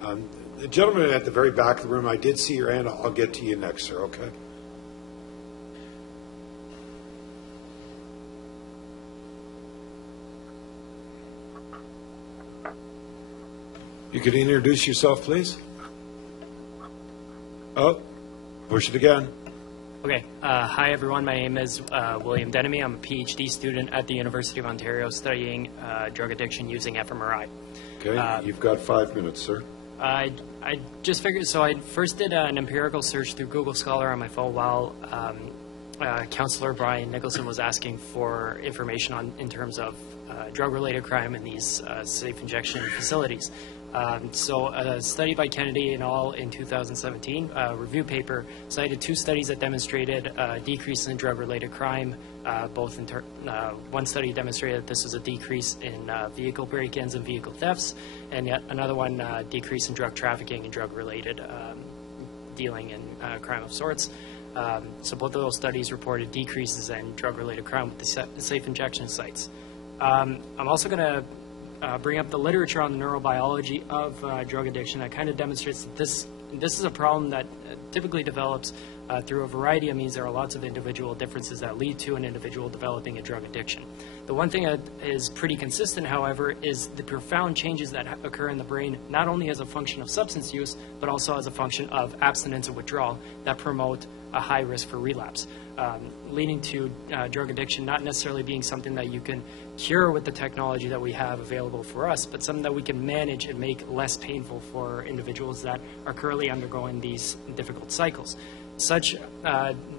The gentleman at the very back of the room, I did see your hand. I'll get to you next, sir, okay? You could introduce yourself, please. Oh, push it again. Okay. Hi, everyone. My name is William Denemy. I'm a PhD student at the University of Ontario studying drug addiction using fMRI. Okay. You've got 5 minutes, sir. I just figured, so I first did an empirical search through Google Scholar on my phone while Councillor Brian Nicholson was asking for information in terms of drug-related crime in these safe injection facilities. So a study by Kennedy et al. In 2017, a review paper, cited 2 studies that demonstrated a decrease in drug-related crime. One study demonstrated that this was a decrease in vehicle break-ins and vehicle thefts, and yet another one decrease in drug trafficking and drug-related dealing and crime of sorts. So both of those studies reported decreases in drug-related crime with the safe injection sites. I'm also going to bring up the literature on the neurobiology of drug addiction that kind of demonstrates that this is a problem that typically develops through a variety of means. There are lots of individual differences that lead to an individual developing a drug addiction. The one thing that is pretty consistent, however, is the profound changes that occur in the brain, not only as a function of substance use, but also as a function of abstinence and withdrawal that promote a high risk for relapse, leading to drug addiction not necessarily being something that you can cure with the technology that we have available for us, but something that we can manage and make less painful for individuals that are currently undergoing these difficult cycles.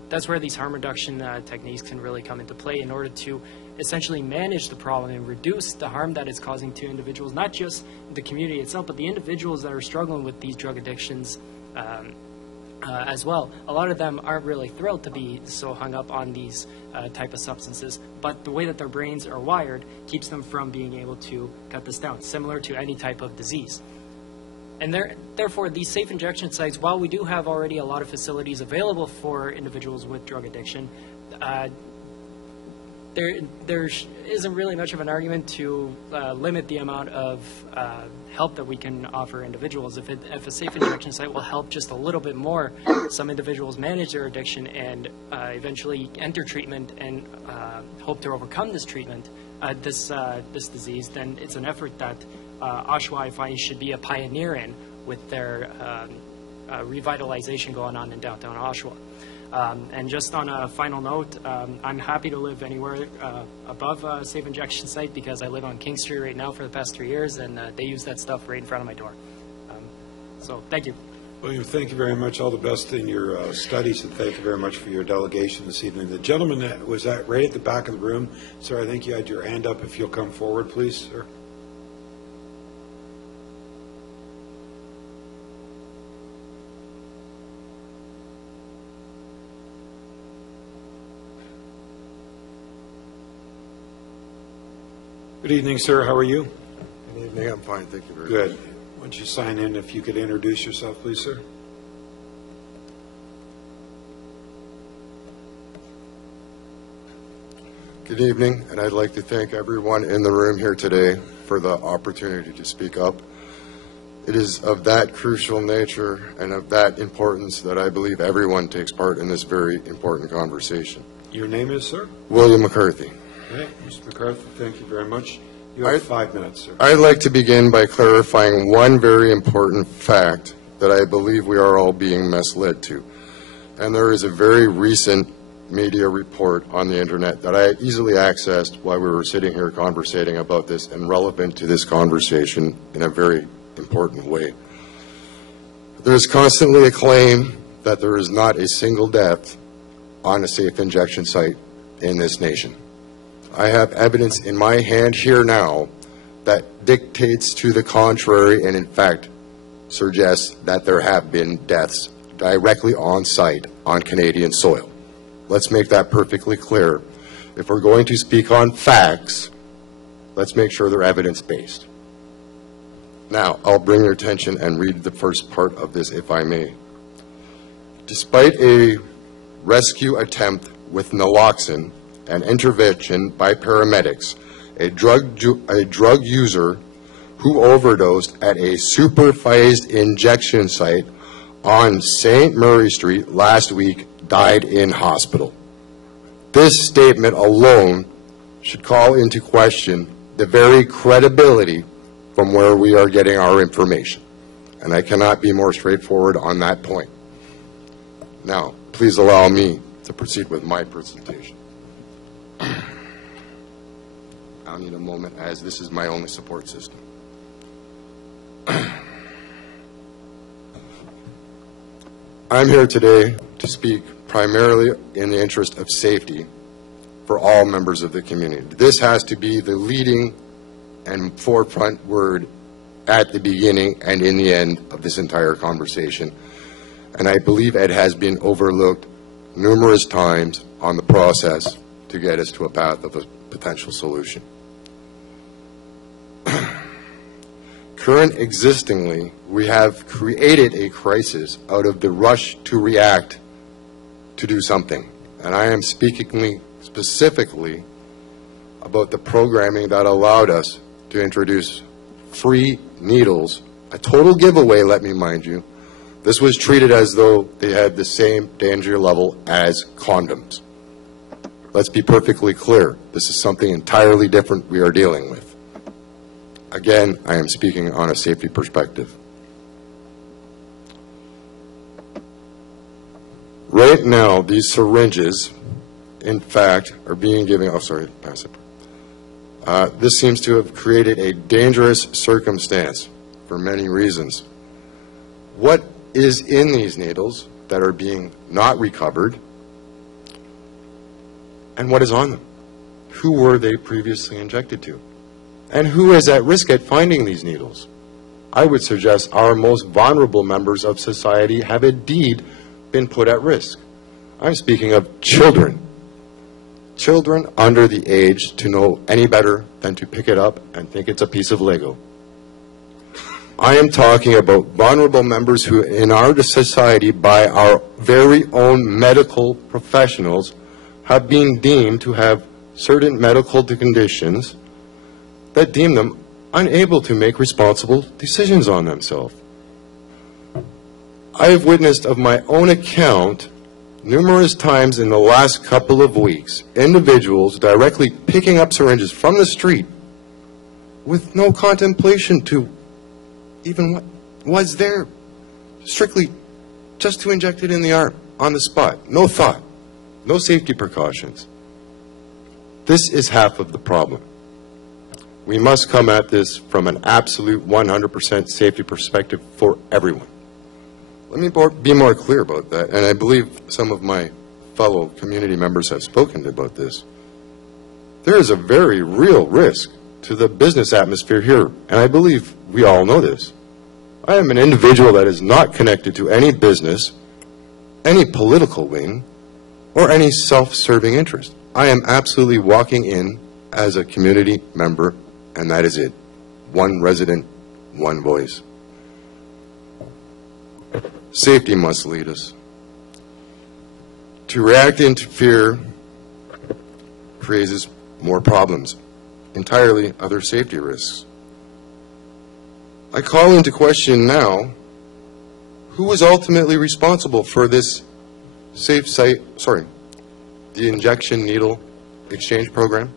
That's where these harm reduction techniques can really come into play in order to essentially manage the problem and reduce the harm that it's causing to individuals, not just the community itself, but the individuals that are struggling with these drug addictions as well. A lot of them aren't really thrilled to be so hung up on these type of substances, but the way that their brains are wired keeps them from being able to cut this down, similar to any type of disease. And therefore, these safe injection sites, while we do have already a lot of facilities available for individuals with drug addiction, there isn't really much of an argument to limit the amount of help that we can offer individuals. If a safe injection site will help just a little bit more, some individuals manage their addiction and eventually enter treatment and hope to overcome this disease, then it's an effort that Oshawa, I find, should be a pioneer in with their revitalization going on in downtown Oshawa. And just on a final note, I'm happy to live anywhere above a safe injection site because I live on King Street right now for the past 3 years, and they use that stuff right in front of my door. So thank you. William, thank you very much. All the best in your studies, and thank you very much for your delegation this evening. The gentleman that was right at the back of the room, sir, I think you had your hand up. If you'll come forward, please, sir. Good evening, sir. How are you? Good evening. I'm fine. Thank you very much. Good. Why don't you sign in? If you could introduce yourself, please, sir. Good evening, and I'd like to thank everyone in the room here today for the opportunity to speak up. It is of that crucial nature and of that importance that I believe everyone takes part in this very important conversation. Your name is, sir? William McCarthy. Okay, Mr. McCarthy, thank you very much. You have 5 minutes, sir. I'd like to begin by clarifying one very important fact that I believe we are all being misled to. And there is a very recent media report on the internet that I easily accessed while we were sitting here conversating about this and relevant to this conversation in a very important way. There is constantly a claim that there is not a single death on a safe injection site in this nation. I have evidence in my hand here now that dictates to the contrary and in fact suggests that there have been deaths directly on site on Canadian soil. Let's make that perfectly clear. If we're going to speak on facts, let's make sure they're evidence-based. Now, I'll bring your attention and read the first part of this, if I may. Despite a rescue attempt with naloxone and intervention by paramedics, a drug user who overdosed at a supervised injection site on St. Murray Street last week died in hospital. This statement alone should call into question the very credibility from where we are getting our information. And I cannot be more straightforward on that point. Now, please allow me to proceed with my presentation. I'll need a moment, as this is my only support system. I'm here today to speak primarily in the interest of safety for all members of the community. This has to be the leading and forefront word at the beginning and in the end of this entire conversation. And I believe it has been overlooked numerous times on the process to get us to a path of a potential solution. Current existingly, we have created a crisis out of the rush to react to do something. And I am speaking specifically about the programming that allowed us to introduce free needles, a total giveaway, let me mind you. This was treated as though they had the same danger level as condoms. Let's be perfectly clear. This is something entirely different we are dealing with. Again, I am speaking on a safety perspective. Right now, these syringes, in fact, are being given, oh, sorry, pass it. This seems to have created a dangerous circumstance for many reasons. What is in these needles that are being not recovered, and what is on them? Who were they previously injected to? And who is at risk at finding these needles? I would suggest our most vulnerable members of society have indeed been put at risk. I'm speaking of children. Children under the age to know any better than to pick it up and think it's a piece of Lego. I am talking about vulnerable members who in our society by our very own medical professionals have been deemed to have certain medical conditions that deem them unable to make responsible decisions on themselves. I have witnessed of my own account numerous times in the last couple of weeks, individuals directly picking up syringes from the street with no contemplation to even what was there, strictly just to inject it in the arm, on the spot, no thought, no safety precautions. This is half of the problem. We must come at this from an absolute 100% safety perspective for everyone. Let me be more clear about that, and I believe some of my fellow community members have spoken about this. There is a very real risk to the business atmosphere here, and I believe we all know this. I am an individual that is not connected to any business, any political wing, or any self-serving interest. I am absolutely walking in as a community member, and that is it. One resident, one voice. Safety must lead us. To react into fear creates more problems, entirely other safety risks. I call into question now, who was ultimately responsible for this the injection needle exchange program,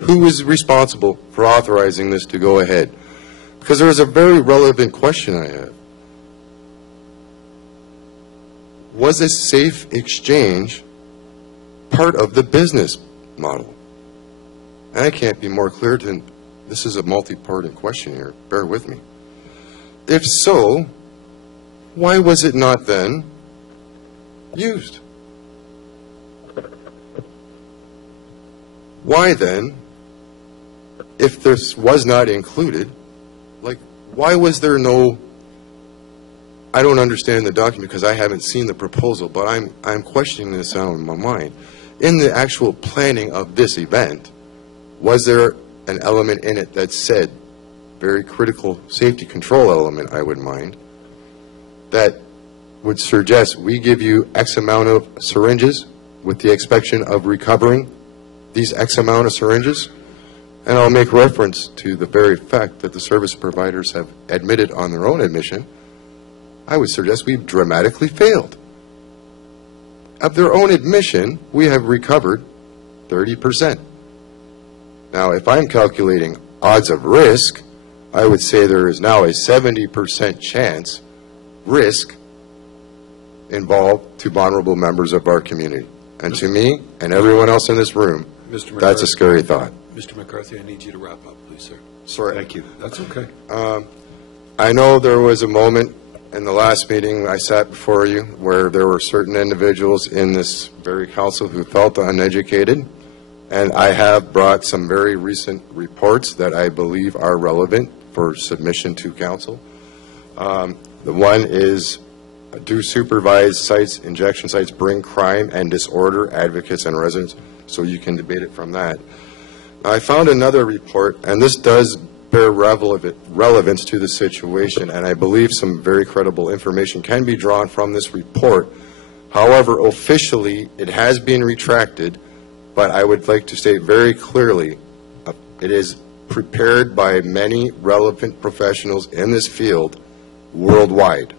Who was responsible for authorizing this to go ahead? Because there is a very relevant question I have. Was a safe exchange part of the business model? And I can't be more clear than this is a multi-part question here. Bear with me. If so, why was it not then used? Why then, if this was not included, why was there no, I don't understand the document because I haven't seen the proposal, but I'm questioning this out in my mind. In the actual planning of this event, was there an element in it that said, very critical safety control element, I would mind, that would suggest we give you X amount of syringes with the expectation of recovering these X amount of syringes? and I'll make reference to the very fact that the service providers have admitted on their own admission, I would suggest we've dramatically failed. Of their own admission, we have recovered 30%. Now, if I'm calculating odds of risk, I would say there is now a 70% chance risk involved to vulnerable members of our community. And to me and everyone else in this room, that's a scary thought. Mr. McCarthy, I need you to wrap up, please, sir. Sorry. Thank you. That's okay. I know there was a moment in the last meeting I sat before you where there were certain individuals in this very council who felt uneducated, and I have brought some very recent reports that I believe are relevant for submission to council. The one is, do supervised sites, injection sites, bring crime and disorder advocates and residents? So you can debate it from that. I found another report, and this does bear relevance to the situation, and I believe some very credible information can be drawn from this report. However, officially, it has been retracted, but I would like to state very clearly, it is prepared by many relevant professionals in this field worldwide.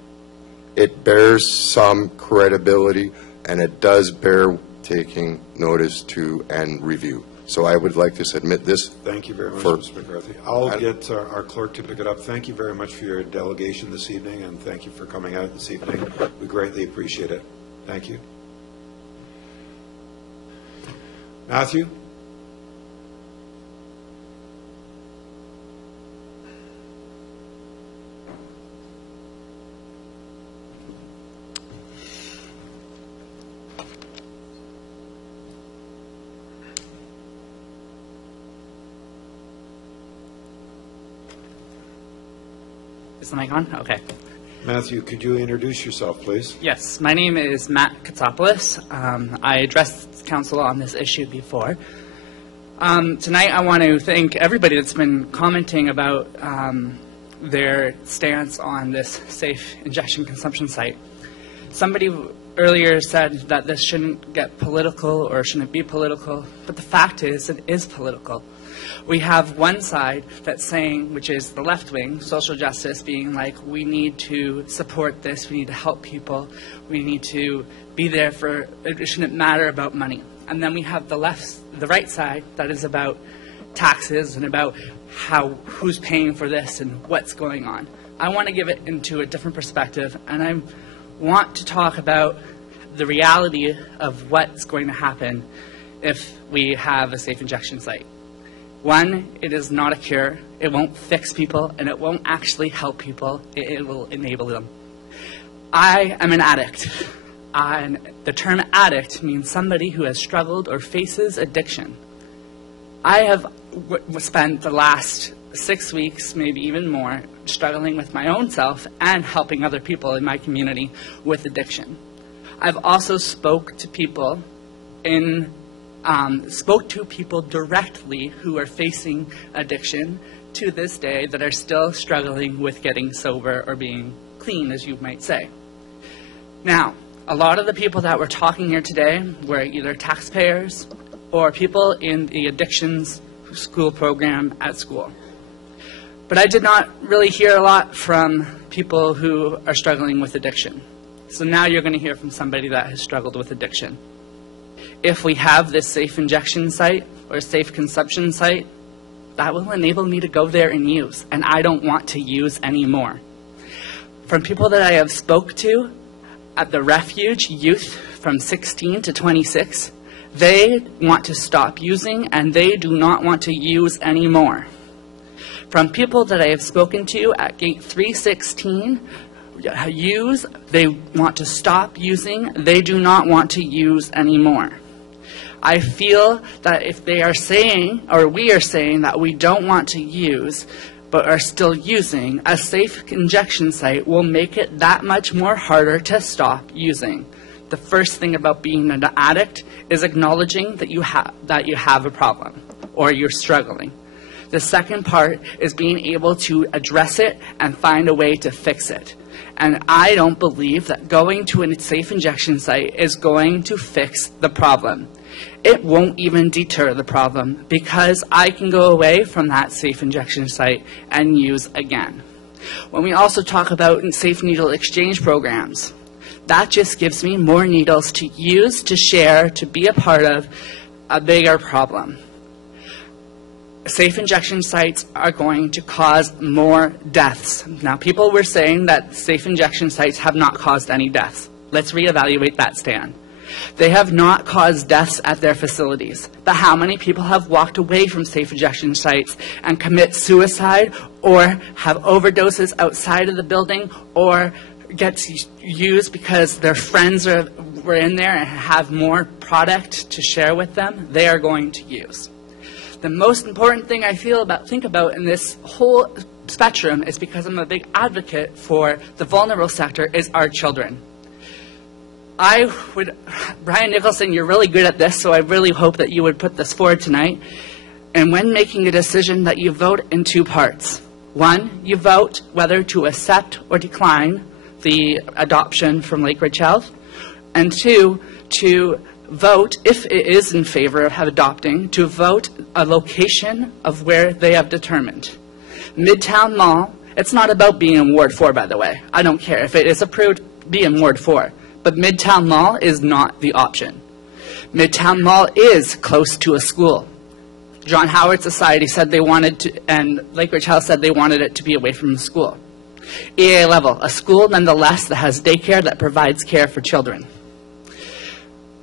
It bears some credibility, and it does bear taking notice to and review. So I would like to submit this. Thank you very much, Mr. McCarthy. I'll get our clerk to pick it up. Thank you very much for your delegation this evening, and thank you for coming out this evening. We greatly appreciate it. Thank you. Matthew? Is the mic on? Okay. Matthew, could you introduce yourself, please? Yes, my name is Matt Katsopoulos. I addressed council on this issue before. Tonight I want to thank everybody that's been commenting about their stance on this safe injection consumption site. Somebody earlier said that this shouldn't get political or shouldn't be political, but the fact is it is political. We have one side that's saying, which is the left wing, social justice, being like, we need to support this, we need to help people, we need to be there for, it shouldn't matter about money. And then we have the right side that is about taxes and about who's paying for this and what's going on. I want to give it into a different perspective, and I want to talk about the reality of what's going to happen if we have a safe injection site. One, it is not a cure. It won't fix people, and it won't actually help people. It will enable them. I am an addict, and the term addict means somebody who has struggled or faces addiction. I have spent the last 6 weeks, maybe even more, struggling with my own self and helping other people in my community with addiction. I've also spoke to people directly who are facing addiction to this day that are still struggling with getting sober or being clean, as you might say. Now, a lot of the people that were talking here today were either taxpayers or people in the addictions school program at school. But I did not really hear a lot from people who are struggling with addiction. So now you're going to hear from somebody that has struggled with addiction. If we have this safe injection site or safe consumption site, that will enable me to go there and use, and I don't want to use anymore. From people that I have spoke to at the refuge, youth from 16 to 26, they want to stop using and they do not want to use anymore. From people that I have spoken to at gate 316, they want to stop using, they do not want to use anymore. I feel that if they are saying, or we are saying, that we don't want to use, but are still using, a safe injection site will make it that much more harder to stop using. The first thing about being an addict is acknowledging that you have a problem, or you're struggling. The second part is being able to address it and find a way to fix it. And I don't believe that going to a safe injection site is going to fix the problem. it won't even deter the problem because I can go away from that safe injection site and use again. When we also talk about safe needle exchange programs, that just gives me more needles to use, to share, to be a part of a bigger problem. Safe injection sites are going to cause more deaths. Now, people were saying that safe injection sites have not caused any deaths. Let's reevaluate that stand. They have not caused deaths at their facilities. But how many people have walked away from safe injection sites and commit suicide or have overdoses outside of the building or get used because their friends were in there and have more product to share with them? They are going to use. The most important thing I think about in this whole spectrum is because I'm a big advocate for the vulnerable sector is our children. Brian Nicholson, you're really good at this, so I really hope that you would put this forward tonight. And when making a decision that you vote in two parts. One, you vote whether to accept or decline the adoption from Lakeridge Health. And two, to vote, if it is in favor of adopting, to vote a location of where they have determined. Midtown Mall, it's not about being in Ward 4, by the way. I don't care. If it is approved, be in Ward 4. But Midtown Mall is not the option. Midtown Mall is close to a school. John Howard Society said they wanted to, and Lakeridge Health said they wanted it to be away from the school. EA level, a school nonetheless that has daycare that provides care for children.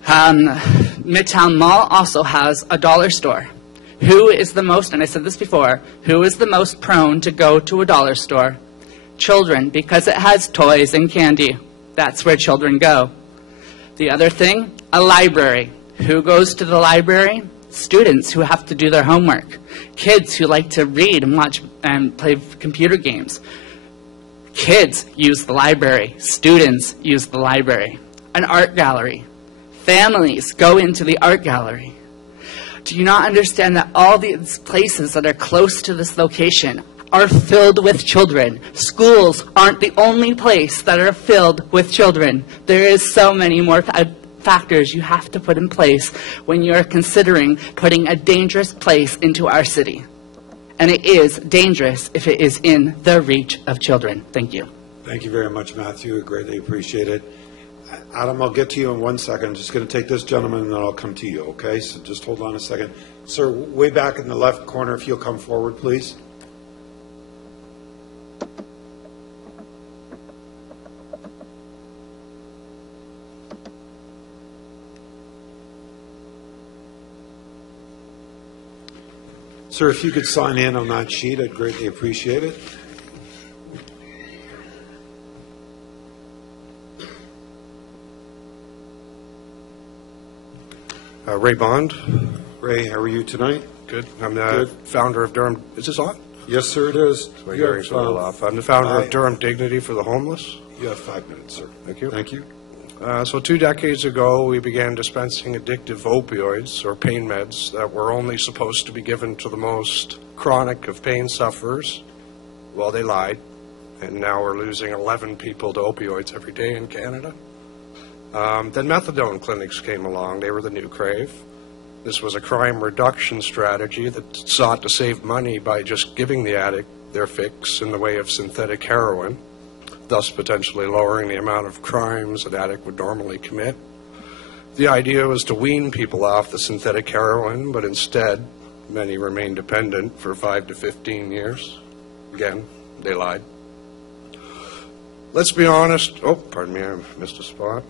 Midtown Mall also has a dollar store. Who is the most, and I said this before, who is the most prone to go to a dollar store? Children, because it has toys and candy. That's where children go. The other thing, a library. Who goes to the library? Students who have to do their homework. Kids who like to read and watch and play computer games. Kids use the library. Students use the library. An art gallery. Families go into the art gallery. Do you not understand that all these places that are close to this location are filled with children? Schools aren't the only place that are filled with children. There is so many more factors you have to put in place when you're considering putting a dangerous place into our city. And it is dangerous if it is in the reach of children. Thank you. Thank you very much, Matthew. I greatly appreciate it. Adam, I'll get to you in 1 second. I'm just going to take this gentleman and then I'll come to you, okay? So just hold on a second. Sir, way back in the left corner, if you'll come forward, please. Sir, if you could sign in on that sheet, I'd greatly appreciate it. Ray Bond. Ray, how are you tonight? Good. I'm the founder of Durham. Is this on? Yes, sir, it is. My hearing's a little off. I'm the founder of Durham Dignity for the Homeless. You have 5 minutes, sir. Thank you. Thank you. So 2 decades ago, we began dispensing addictive opioids, or pain meds, that were only supposed to be given to the most chronic of pain sufferers. Well, they lied, and now we're losing 11 people to opioids every day in Canada. Then methadone clinics came along. They were the new crave. This was a crime reduction strategy that sought to save money by just giving the addict their fix in the way of synthetic heroin, thus potentially lowering the amount of crimes an addict would normally commit. The idea was to wean people off the synthetic heroin, but instead, many remained dependent for 5 to 15 years. Again, they lied. Let's be honest. Oh, pardon me, I missed a spot.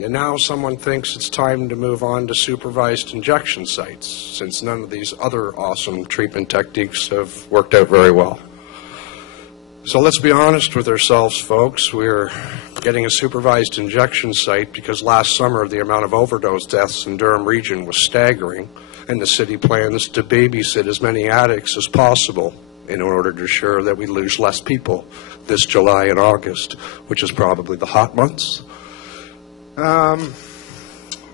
And now someone thinks it's time to move on to supervised injection sites, since none of these other awesome treatment techniques have worked out very well. So let's be honest with ourselves, folks. We're getting a supervised injection site because last summer the amount of overdose deaths in Durham region was staggering, and the city plans to babysit as many addicts as possible in order to ensure that we lose less people this July and August, which is probably the hot months.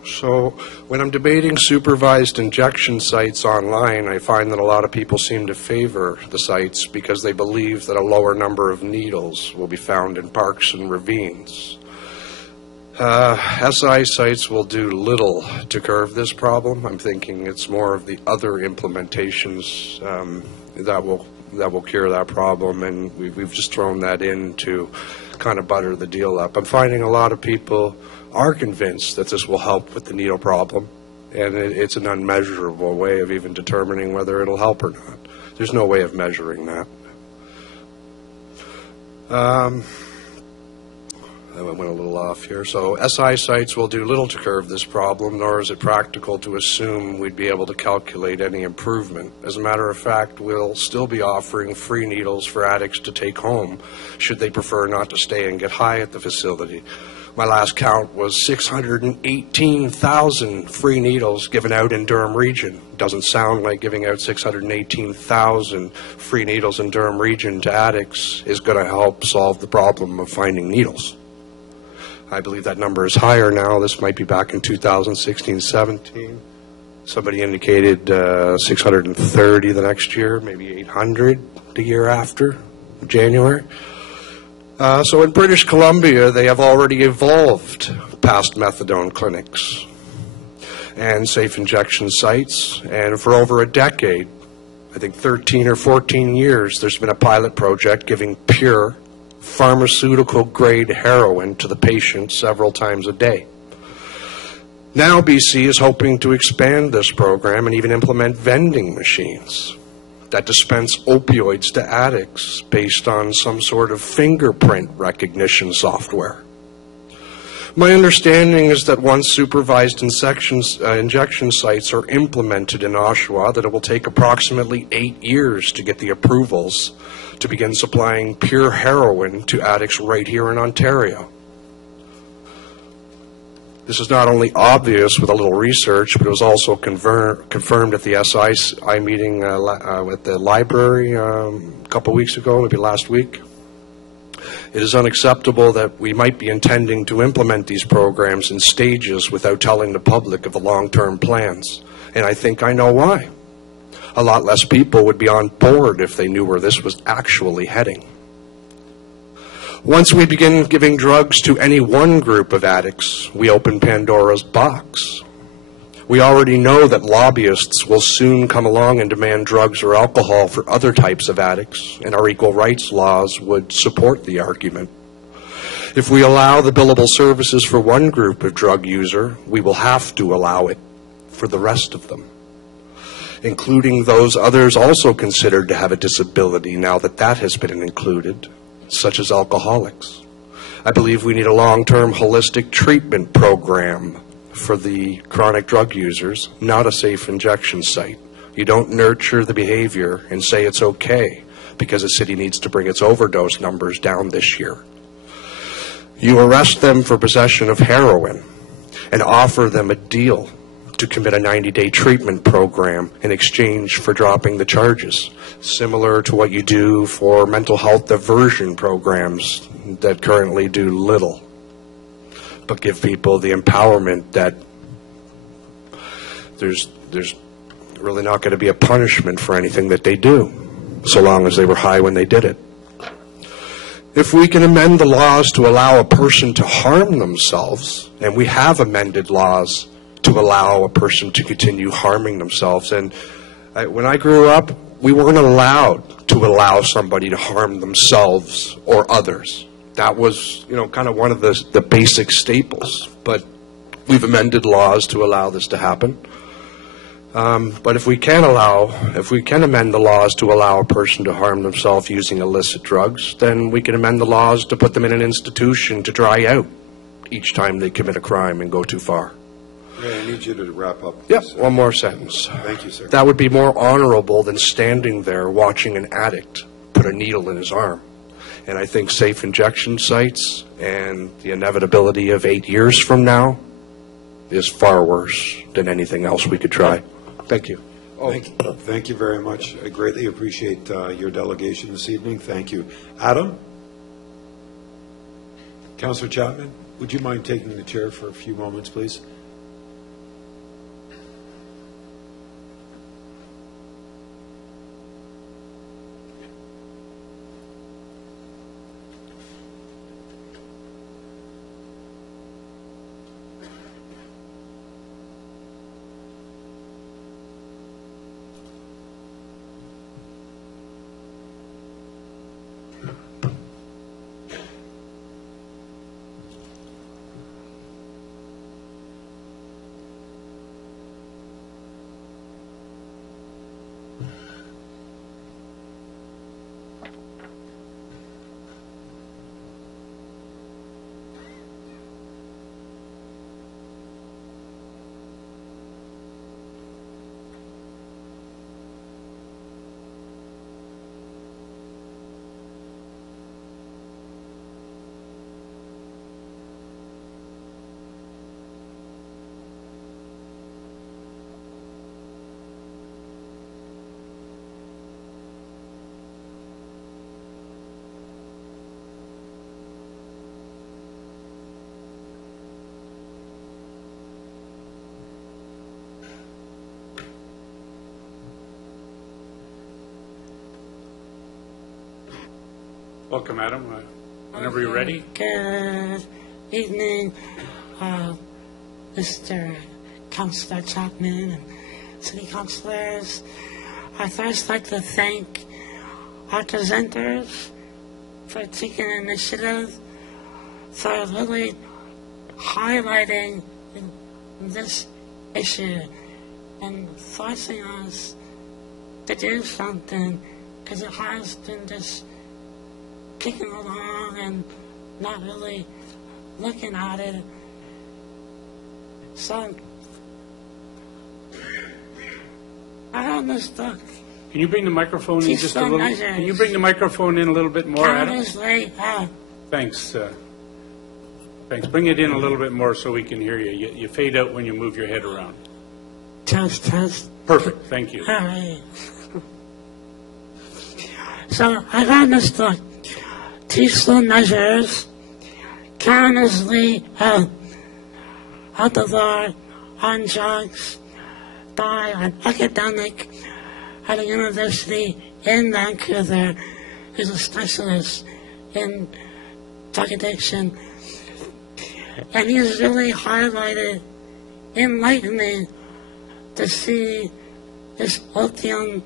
So when I'm debating supervised injection sites online, I find that a lot of people seem to favor the sites because they believe that a lower number of needles will be found in parks and ravines. SI sites will do little to curb this problem. I'm thinking it's more of the other implementations that will cure that problem, and we've just thrown that in to kind of butter the deal up. I'm finding a lot of people are convinced that this will help with the needle problem, and it's an unmeasurable way of even determining whether it'll help or not. There's no way of measuring that. I went a little off here. So SI sites will do little to curb this problem, nor is it practical to assume we'd be able to calculate any improvement. As a matter of fact, we'll still be offering free needles for addicts to take home, should they prefer not to stay and get high at the facility. My last count was 618,000 free needles given out in Durham Region. Doesn't sound like giving out 618,000 free needles in Durham Region to addicts is going to help solve the problem of finding needles. I believe that number is higher now. This might be back in 2016-17. Somebody indicated 630 the next year, maybe 800 the year after, January. So in British Columbia, they have already evolved past methadone clinics and safe injection sites. And for over a decade, I think 13 or 14 years, there's been a pilot project giving pure pharmaceutical-grade heroin to the patient several times a day. Now BC is hoping to expand this program and even implement vending machines that dispense opioids to addicts based on some sort of fingerprint recognition software. My understanding is that once supervised injection sites are implemented in Oshawa, that it will take approximately 8 years to get the approvals to begin supplying pure heroin to addicts right here in Ontario. This is not only obvious with a little research, but it was also confirmed at the SI meeting at the library a couple weeks ago, maybe last week. It is unacceptable that we might be intending to implement these programs in stages without telling the public of the long-term plans. And I think I know why. A lot less people would be on board if they knew where this was actually heading. Once we begin giving drugs to any one group of addicts, we open Pandora's box. We already know that lobbyists will soon come along and demand drugs or alcohol for other types of addicts, and our equal rights laws would support the argument. If we allow the billable services for one group of drug user, we will have to allow it for the rest of them, including those others also considered to have a disability now that that has been included, such as alcoholics. I believe we need a long-term holistic treatment program for the chronic drug users, not a safe injection site. You don't nurture the behavior and say it's okay because the city needs to bring its overdose numbers down this year. You arrest them for possession of heroin and offer them a deal to commit a 90-day treatment program in exchange for dropping the charges, similar to what you do for mental health diversion programs that currently do little but give people the empowerment that there's really not going to be a punishment for anything that they do, so long as they were high when they did it. If we can amend the laws to allow a person to harm themselves, and we have amended laws to allow a person to continue harming themselves, and when I grew up, we weren't allowed to allow somebody to harm themselves or others. That was, kind of one of the basic staples. But we've amended laws to allow this to happen. But if we can amend the laws to allow a person to harm themselves using illicit drugs, then we can amend the laws to put them in an institution to dry out each time they commit a crime and go too far. Ray, I need you to wrap up. Yep, one more sentence. Thank you, sir. That would be more honorable than standing there watching an addict put a needle in his arm. And I think safe injection sites and the inevitability of 8 years from now is far worse than anything else we could try. Thank you. Thank you very much. I greatly appreciate your delegation this evening. Thank you. Adam? Councillor Chapman, would you mind taking the chair for a few moments, please? Welcome, Adam. Whenever you're ready. Good evening, Mr. Councillor Chapman and City Councillors. I'd first like to thank our presenters for taking initiative, for really highlighting this issue and forcing us to do something, because it has been just kicking along and not really looking at it. So I have this book. Can you bring the microphone in just a little? Can you bring the microphone in a little bit more, Adam? Thanks. Thanks. Bring it in a little bit more so we can hear you. You fade out when you move your head around. Test. Perfect. Thank you. All right. So I got this book. Two slow measures, carelessly out the door on drugs by an academic at a university in Vancouver who's a specialist in drug addiction. And he has really highlighted, enlightened me to see this opioid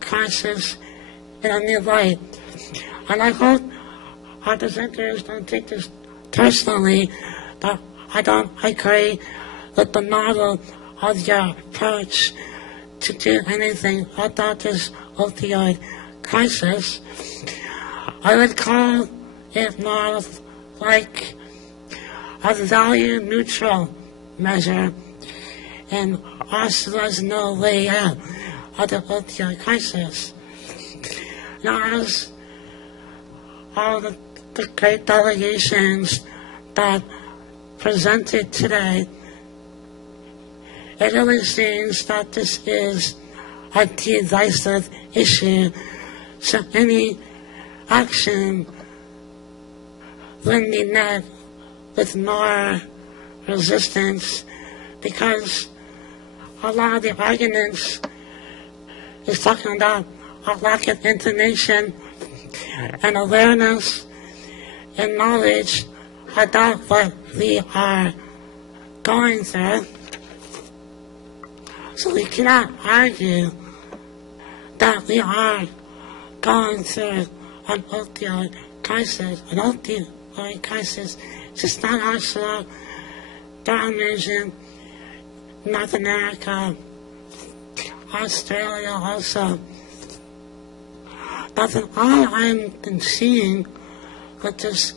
crisis in a new light. And I hope our presenters don't take this personally, that I don't agree with the model of your approach to do anything about this opioid crisis. I would call it more like a value-neutral measure, and also there's no way out of the opioid crisis. Now, as all the great delegations that presented today, it really seems that this is a divisive issue, so any action will be met with more resistance, because a lot of the arguments is talking about a lack of information and awareness and knowledge about what we are going through. So we cannot argue that we are going through an opioid crisis. An opioid crisis is not also damaging North America, Australia also. But all I've been seeing with this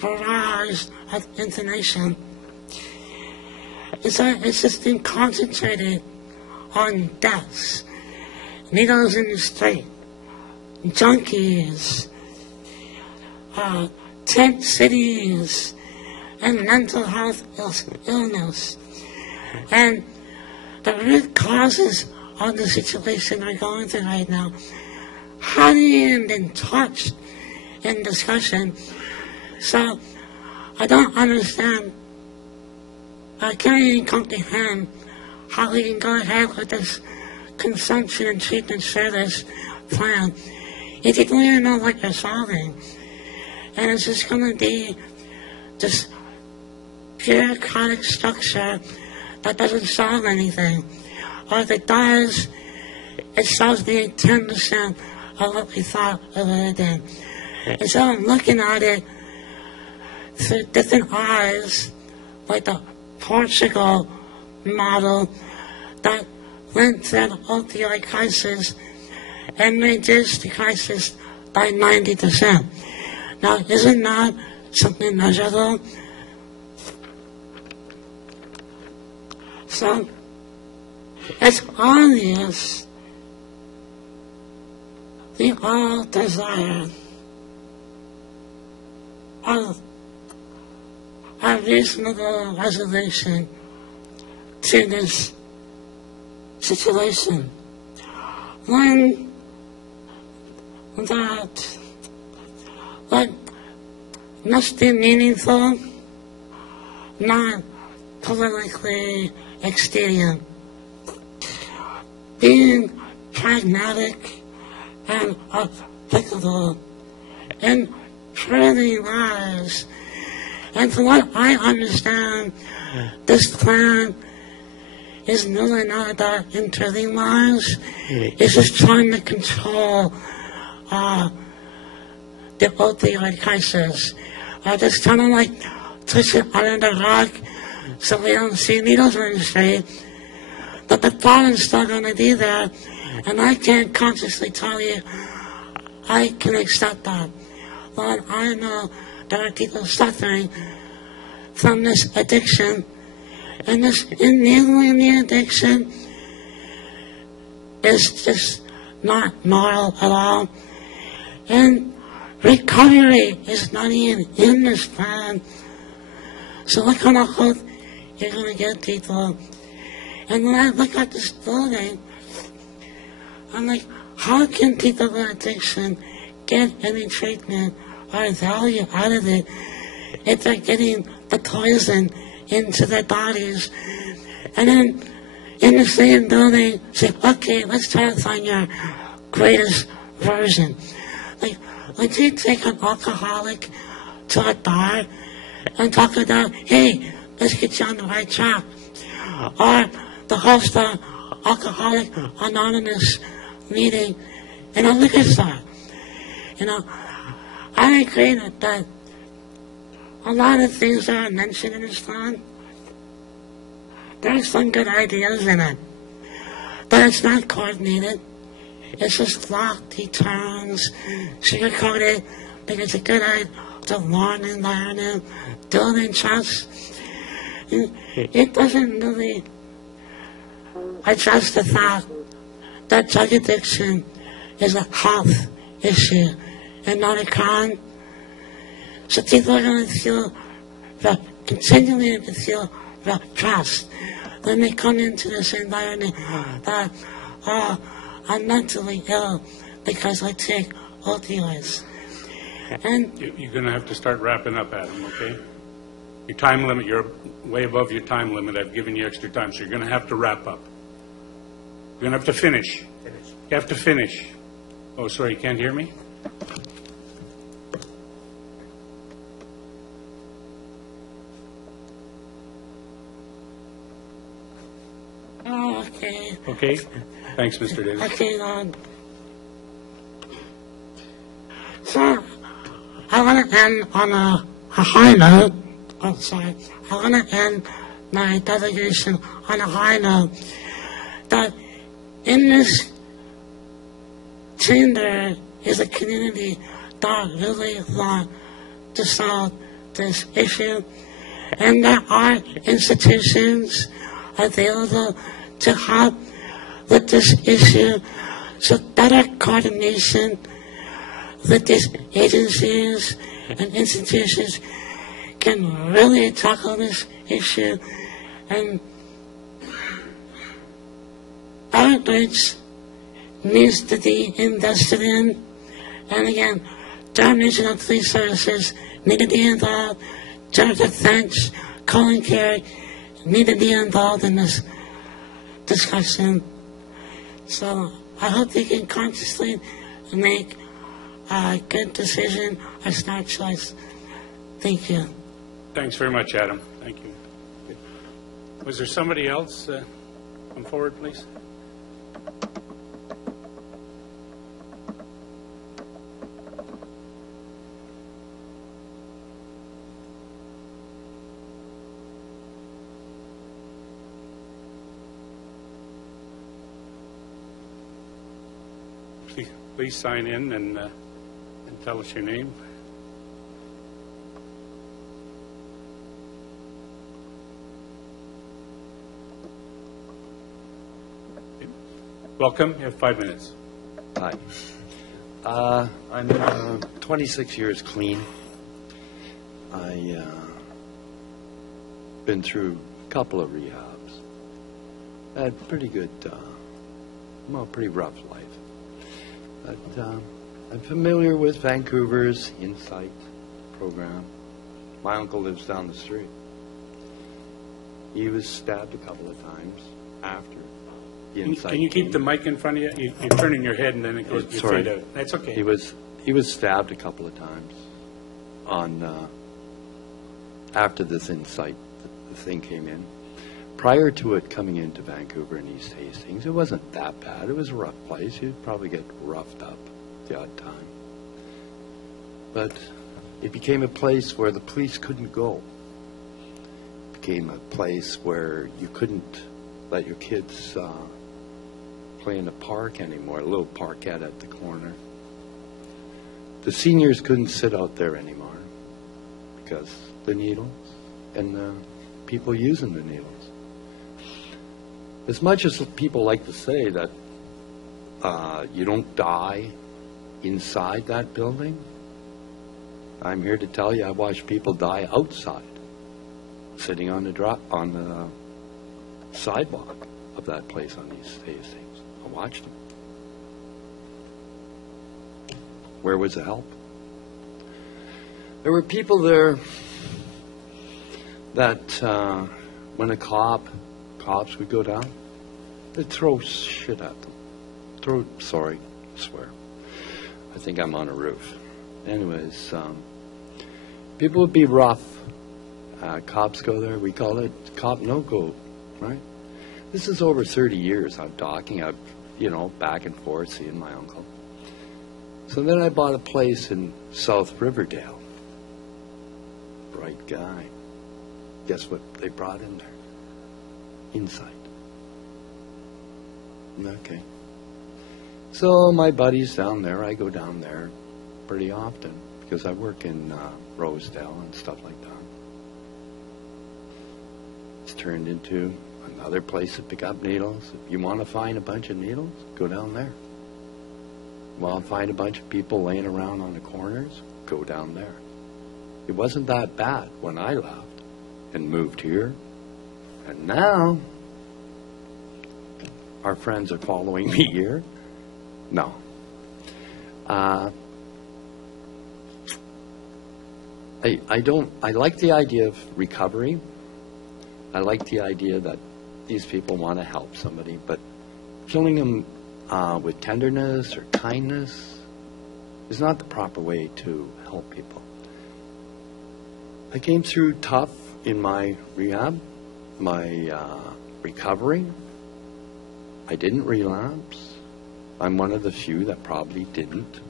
barrage of information is that it's just been concentrated on deaths, needles in the street, junkies, tent cities, and mental health illness. And the root causes of the situation we're going through right now haven't even been touched in discussion. So I don't understand, I can't even comprehend how we can go ahead with this consumption and treatment service plan if you don't even know what you're solving. And it's just going to be this bureaucratic structure that doesn't solve anything. Or if it does, it solves maybe 10% of what we thought it would have been. And so I'm looking at it through different eyes, like the Portugal model that went through the opioid crisis and reduced the crisis by 90%. Now, isn't that something measurable? So, it's obvious we all desire a reasonable resolution to this situation. One that must be meaningful, not politically expedient. Being pragmatic and applicable in treating lives. And from what I understand, this plan is really not about treating lives. It's just trying to control the opioid crisis. Just kind of like push it under the rug so we don't see needles in the street. But the problem's still going to be there, and I can't consciously tell you I can accept that. Lord, I know there are people suffering from this addiction, and this enabling the addiction is just not moral at all. And recovery is not even in this plan. So what kind of hope you're going to get people? And when I look at this building, I'm like, how can people with addiction get any treatment or value out of it if they're getting the poison into their bodies? And then in the same building, say, okay, let's try to find your greatest version. Like, would you take an alcoholic to a bar and talk about, hey, let's get you on the right track? Or the host of Alcoholic Anonymous meeting in a liquor store. You know, I agree that a lot of things that are mentioned in this plan, there's some good ideas in it, but it's not coordinated. It's just locked returns, sugar-coated, think it's a good idea to learn and learn and building trust. It doesn't really address the fact that drug addiction is a health issue and not a crime. So people are going to feel, continually to feel trust when they come into this environment that, I'm mentally ill because I take opioids. And You're going to have to start wrapping up, Adam, okay? Your time limit, you're way above your time limit. I've given you extra time, so you're going to have to wrap up. You're going to have to finish. You have to finish. Oh, sorry, you can't hear me? oh, okay. Okay? Thanks, Mr. Davis. Okay, so I want to end on a high note. Oh, sorry. I want to end my delegation on a high note that in this chamber is a community that really want to solve this issue, and there are institutions available to help with this issue, so better coordination with these agencies and institutions can really tackle this issue. And outreach needs to be invested in. And again, Durham Regional Police Services need to be involved. Durham Defense, Colin Carey need to be involved in this discussion. So I hope they can consciously make a good decision, a smart choice. Thank you. Thanks very much, Adam. Thank you. Was there somebody else? Come forward, please. Please sign in and tell us your name. Welcome. You have 5 minutes. Hi. I'm 26 years clean. I been through a couple of rehabs. Had pretty good, pretty rough life. But I'm familiar with Vancouver's Insight program. My uncle lives down the street. He was stabbed a couple of times after the insight. Can you keep the mic in front of you? You're turning your head and then it goes, you Sorry. fade out. That's okay. He was stabbed a couple of times on after this insight, the thing came in. Prior to it coming into Vancouver and East Hastings, it wasn't that bad. It was a rough place. You'd probably get roughed up the odd time. But it became a place where the police couldn't go. It became a place where you couldn't let your kids play in the park anymore, a little parkette at the corner. The seniors couldn't sit out there anymore because the needles and the people using the needles. As much as people like to say that you don't die inside that building, I'm here to tell you I watched people die outside, sitting on the sidewalk of that place on East Hastings. I watched them. Where was the help? There were people there that when cops would go down, they'd throw shit at them. Swear. I think I'm on a roof. Anyways, people would be rough. Cops go there. We call it cop no-go, right? This is over 30 years I'm talking. I've, back and forth seeing my uncle. So then I bought a place in South Riverdale. Bright guy. Guess what they brought in there? Insight. Okay. So my buddy's down there. I go down there pretty often because I work in Rosedale and stuff like that. It's turned into another place to pick up needles. If you want to find a bunch of needles, go down there. Want to find a bunch of people laying around on the corners, go down there. It wasn't that bad when I left and moved here. And now our friends are following me here. No. I like the idea of recovery. I like the idea that these people want to help somebody, but killing them with tenderness or kindness is not the proper way to help people. I came through tough in my rehab, my recovery. I didn't relapse. I'm one of the few that probably didn't.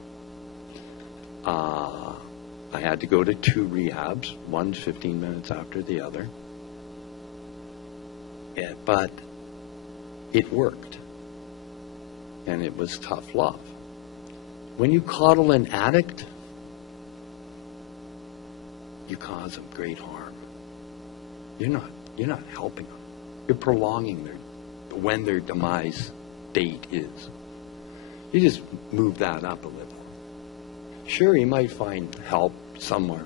I had to go to 2 rehabs, one 15 minutes after the other. Yeah, but it worked. And it was tough love. When you coddle an addict, you cause them great harm. You're not helping them. You're prolonging when their demise date is. You just move that up a little. Sure, you might find help somewhere.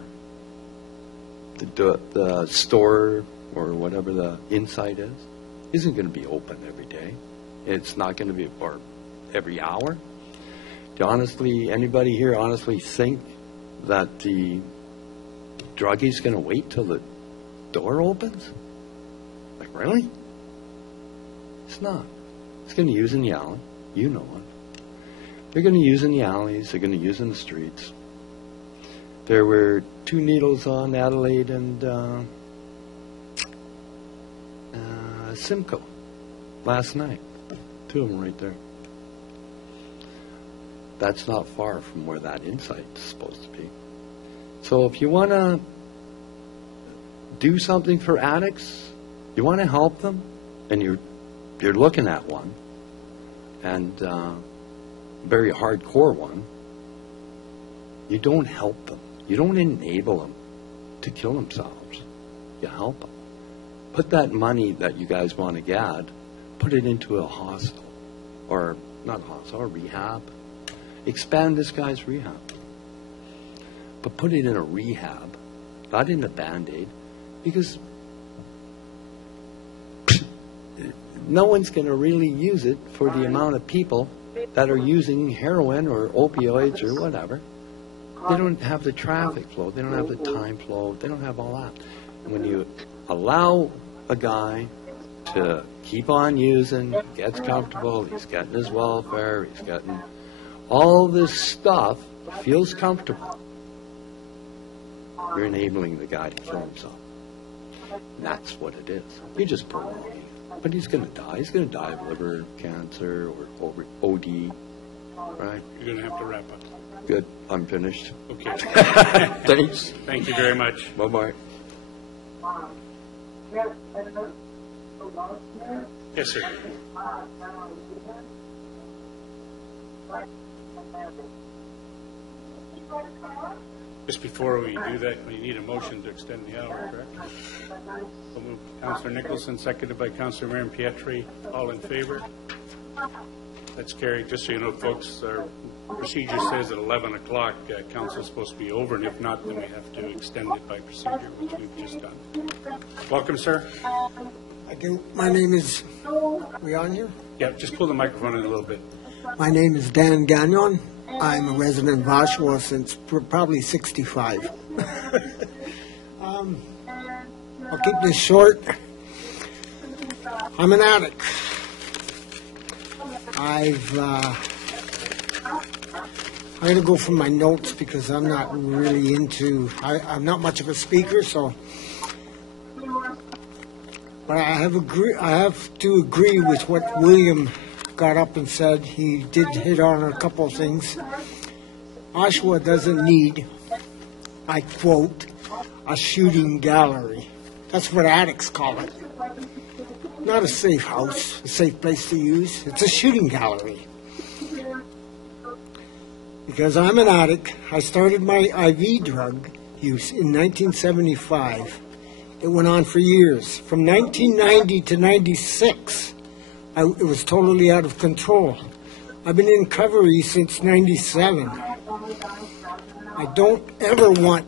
The store or whatever the insight is isn't going to be open every day. It's not going to be, or every hour. Anybody here honestly think that the druggie's going to wait till the door opens? Like, really? It's not. It's going to use in the alley. You know it. They're going to use in the alleys. They're going to use in the streets. There were 2 needles on Adelaide and Simcoe last night. 2 of them right there. That's not far from where that insight is supposed to be. So if you want to do something for addicts, you want to help them, and you're looking at one, and very hardcore one, you don't help them. You don't enable them to kill themselves. You help them. Put that money that you guys want to get, put it into a hostel, or not hostel, or rehab. Expand this guy's rehab. But put it in a rehab, not in a Band-Aid, because no one's going to really use it for the amount of people that are using heroin or opioids or whatever. They don't have the traffic flow. They don't have the time flow. They don't have all that. And when you allow a guy to keep on using, gets comfortable, he's getting his welfare, he's getting all this stuff, feels comfortable. You're enabling the guy to kill himself. And that's what it is. You're just prolonging. But he's going to die. He's going to die of liver cancer or OD, right? You're going to have to wrap up. Good. I'm finished. Okay. Thanks. Thank you very much. Bye-bye. Yes, sir. Just before we do that, we need a motion to extend the hour, correct? We'll move Councillor Nicholson, seconded by Councillor Marion Pietri. All in favor? That's carried. Just so you know, folks, our procedure says at 11 o'clock, council is supposed to be over, and if not, then we have to extend it by procedure, which we've just done. Welcome, sir. My name is, we on here? Yeah, just pull the microphone in a little bit. My name is Dan Gagnon. I'm a resident of Oshawa since probably 65. I'll keep this short. I'm an addict. I'm going to go from my notes because I'm not really I'm not much of a speaker, so. But I have to agree with what William got up and said. He did hit on a couple of things. Oshawa doesn't need, I quote, a shooting gallery. That's what addicts call it. Not a safe house, a safe place to use. It's a shooting gallery. Because I'm an addict, I started my IV drug use in 1975. It went on for years. From 1990 to 96, it was totally out of control. I've been in recovery since 97. I don't ever want...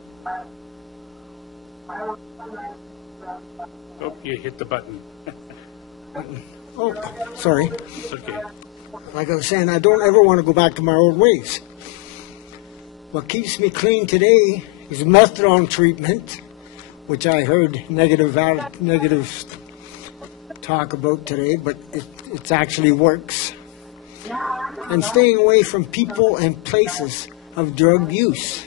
Oh, you hit the button. Oh, sorry. It's okay. Like I was saying, I don't ever want to go back to my old ways. What keeps me clean today is methadone treatment, which I heard negative talk about today, but it actually works. And staying away from people and places of drug use.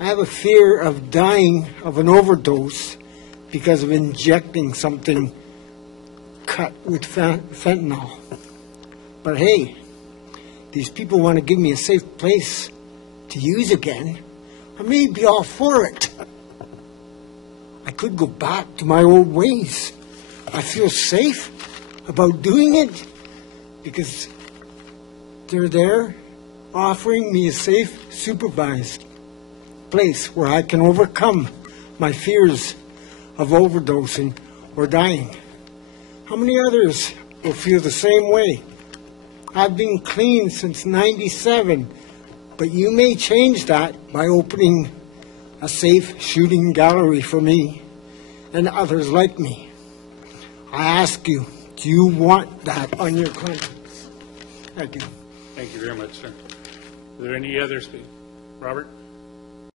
I have a fear of dying of an overdose because of injecting something cut with fentanyl. But hey, these people want to give me a safe place to use again. I may be all for it. I could go back to my old ways. I feel safe about doing it because they're there offering me a safe, supervised place where I can overcome my fears of overdosing or dying. How many others will feel the same way? I've been clean since 97, but you may change that by opening a safe shooting gallery for me and others like me. I ask you, do you want that on your conscience? Thank you. Thank you very much, sir. Are there any others? Robert?